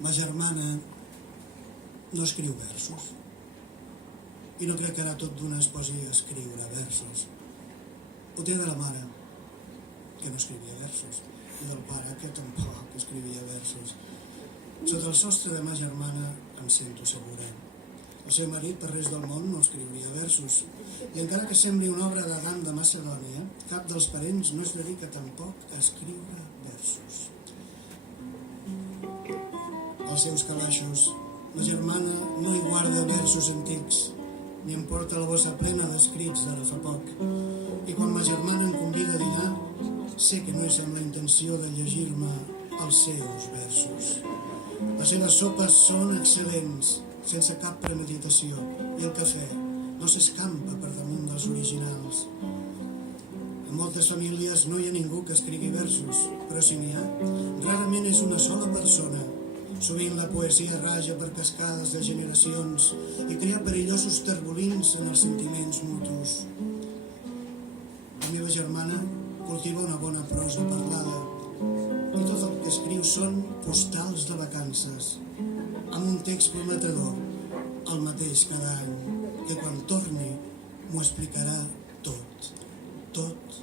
Ma germana no escriu versos i no crec que ara tot d'una es posi a escriure versos. Ho té de la mare, que no escrivia versos, i del pare, que tampoc escrivia versos. Sota el sostre de ma germana em sento segura. El seu marit, per res del món, no escriuria versos. I encara que sembli una obra d'Adam de Macedònia, cap dels parents no es dedica tampoc a escriure versos. Els seus calaixos, la germana no hi guarda versos antics, ni em porta la bossa plena d'escrits d'ara fa poc. I quan ma germana em convida a dinar, sé que no és amb la intenció de llegir-me els seus versos. Les seves sopes són excel·lents, sense cap premeditació, i el cafè no s'escampa per damunt dels originals. En moltes famílies no hi ha ningú que escrigui versos, però si n'hi ha, rarament és una sola persona. Sovint la poesia raja per cascades de generacions i crea perillosos terbolins en els sentiments mutus. La meva germana cultiva una bona prosa parlada i tot el que escriu són postals de vacances, amb un text prometedor, el mateix cada any, que quan torni m'ho explicarà tot, tot,